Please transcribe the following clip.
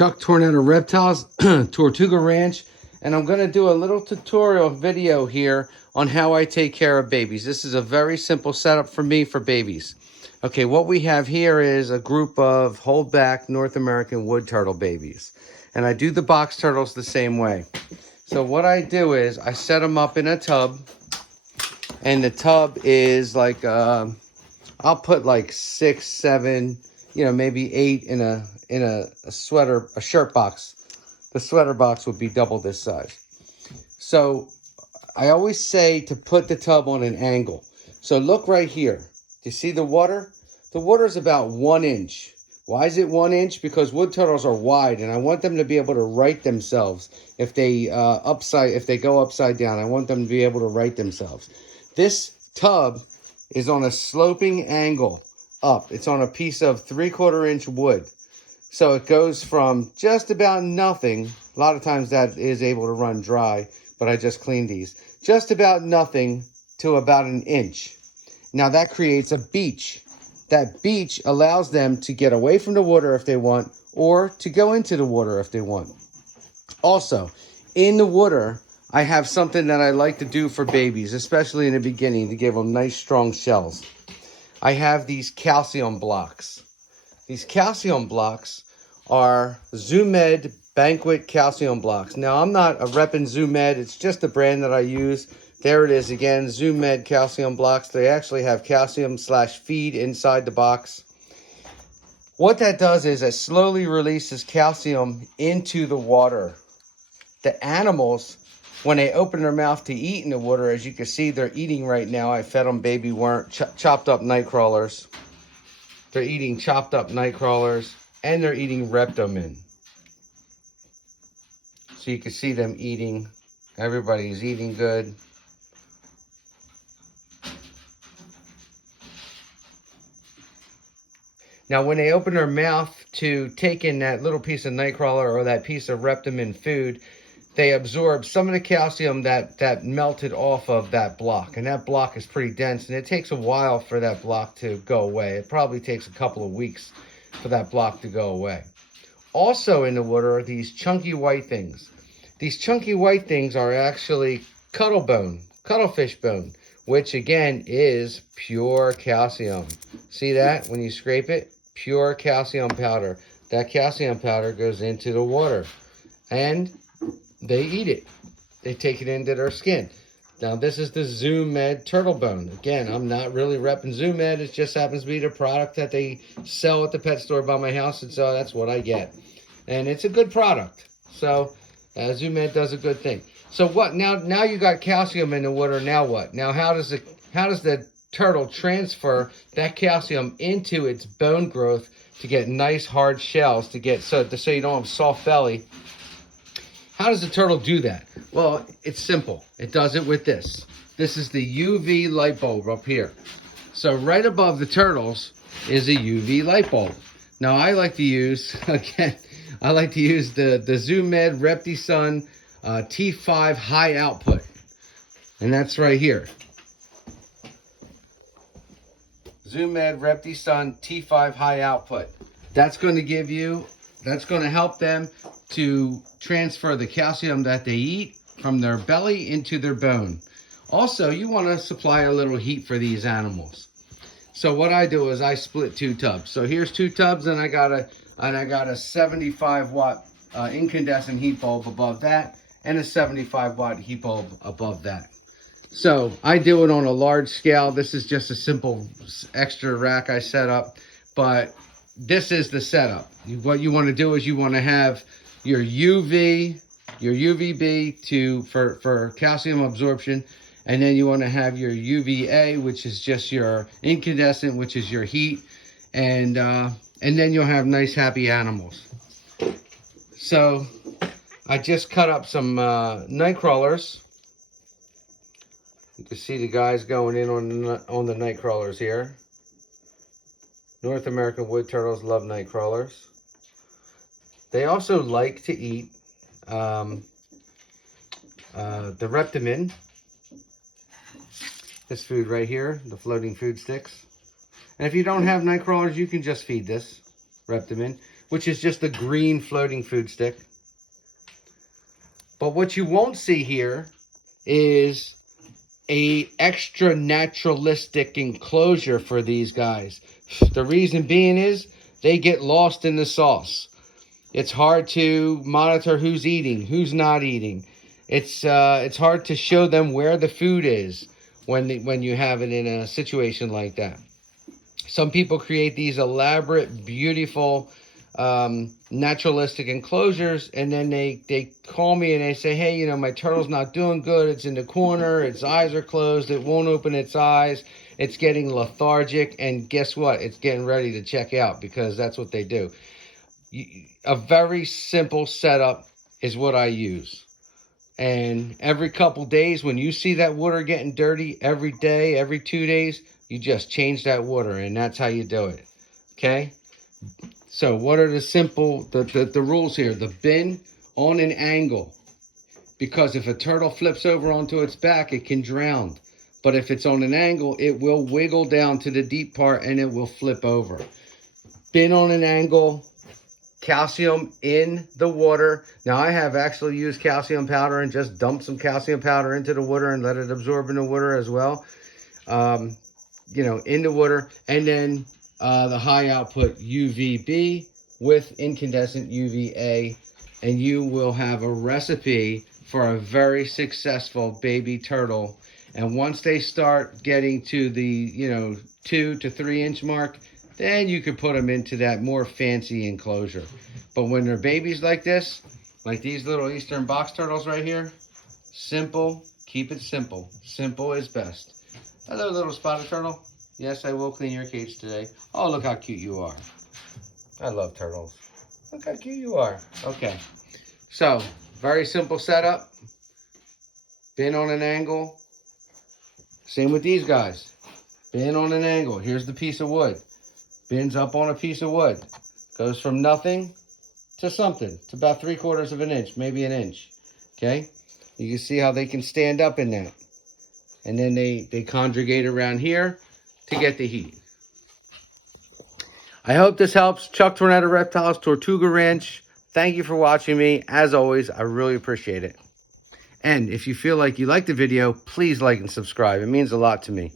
Chuck Tornado Reptiles, Tortuga Ranch, and I'm going to do a little tutorial video here on how I take care of babies. This is a very simple setup for me for babies. Okay, what we have here is a group of holdback North American wood turtle babies. And I do the box turtles the same way. So what I do is I set them up in a tub, and the tub is like, I'll put like 6, 7, maybe 8 in a shirt box. The sweater box would be double this size. So I always say to put the tub on an angle. So look right here. Do you see the water? The water is about 1 inch. Why is it 1 inch? Because wood turtles are wide, and I want them to be able to right themselves. If they go upside down, I want them to be able to right themselves. This tub is on a sloping angle up. It's on a piece of 3/4 inch wood. So it goes from just about nothing. A lot of times that is able to run dry, but I just cleaned these. Just about nothing to about 1 inch. Now that creates a beach. That beach allows them to get away from the water if they want, or to go into the water if they want. Also, in the water, I have something that I like to do for babies, especially in the beginning, to give them nice strong shells. I have these calcium blocks. These calcium blocks are ZooMed Banquet calcium blocks. Now, I'm not a repping ZooMed. It's just the brand that I use. There it is again, ZooMed calcium blocks. They actually have calcium/feed inside the box. What that does is it slowly releases calcium into the water. The animals, when they open their mouth to eat in the water, as you can see, they're eating right now. I fed them baby worm, chopped up night crawlers. They're eating chopped up night crawlers, and they're eating Reptomin. So you can see them eating. Everybody's eating good. Now, when they open their mouth to take in that little piece of nightcrawler or that piece of Reptomin food, they absorb some of the calcium that melted off of that block. And that block is pretty dense, and it takes a while for that block to go away. It probably takes a couple of weeks for that block to go away. Also in the water are these chunky white things. These chunky white things are actually cuttlefish bone, which again is pure calcium. See that when you scrape it? Pure calcium powder. That calcium powder goes into the water, and they eat it. They take it into their skin. Now, this is the ZooMed turtle bone. Again, I'm not really repping ZooMed. It just happens to be the product that they sell at the pet store by my house, and so that's what I get. And it's a good product. So ZooMed does a good thing. So what? Now you got calcium in the water. Now what? Now how does the turtle transfer that calcium into its bone growth to get nice hard shells so you don't have soft belly? How does the turtle do that? Well, it's simple. It does it with this. This is the UV light bulb up here. So right above the turtles is a UV light bulb. Now I like to use, again, the ZooMed ReptiSun T5 high output. And that's right here. ZooMed ReptiSun T5 high output. That's going to help them to transfer the calcium that they eat from their belly into their bone. Also, you want to supply a little heat for these animals. So what I do is I split 2 tubs. So here's 2 tubs, and I got a 75 watt incandescent heat bulb above that, and a 75 watt heat bulb above that. So I do it on a large scale. This is just a simple extra rack I set up, but this is the setup. What you want to do is you want to have your UVB for calcium absorption, and then you want to have your UVA, which is just your incandescent, which is your heat, and then you'll have nice happy animals. So I just cut up some night crawlers. You can see the guys going in on the night crawlers here. North American wood turtles love night crawlers. They also like to eat the Reptomin. This food right here, the floating food sticks. And if you don't have night crawlers, you can just feed this Reptomin. which is just a green floating food stick. But what you won't see here is a extra naturalistic enclosure for these guys. The reason being is they get lost in the sauce. It's hard to monitor who's eating, who's not eating. It's hard to show them where the food is when you have it in a situation like that. Some people create these elaborate, beautiful, naturalistic enclosures, and then they call me and they say, hey, you know, my turtle's not doing good. It's in the corner. Its eyes are closed. It won't open its eyes. It's getting lethargic. And guess what? It's getting ready to check out, because that's what they do. A very simple setup is what I use. And every couple days, when you see that water getting dirty, every day, every 2 days, you just change that water, and that's how you do it. Okay? So what are the rules here? The bin on an angle, because if a turtle flips over onto its back, it can drown. But if it's on an angle, it will wiggle down to the deep part and it will flip over. Bin on an angle, calcium in the water. Now I have actually used calcium powder and just dumped some calcium powder into the water and let it absorb in the water as well. You know, in the water. And then the high output UVB with incandescent UVA, and you will have a recipe for a very successful baby turtle. And once they start getting to the, you know, 2 to 3 inch mark, then you can put them into that more fancy enclosure. But when they're babies like this, like these little Eastern box turtles right here, simple, keep it simple. Simple is best. Hello, little spotted turtle. Yes, I will clean your cage today. Oh, look how cute you are. I love turtles. Look how cute you are. Okay. So, very simple setup. Bin on an angle. Same with these guys. Bin on an angle. Here's the piece of wood. Bin's up on a piece of wood. Goes from nothing to something. It's about 3/4 of an inch, maybe an inch. Okay? You can see how they can stand up in that. And then they conjugate around here to get the heat. I hope this helps. Chuck Tornado Reptiles, Tortuga Ranch. Thank you for watching me. As always, I really appreciate it. And if you feel like you liked the video, please like and subscribe. It means a lot to me.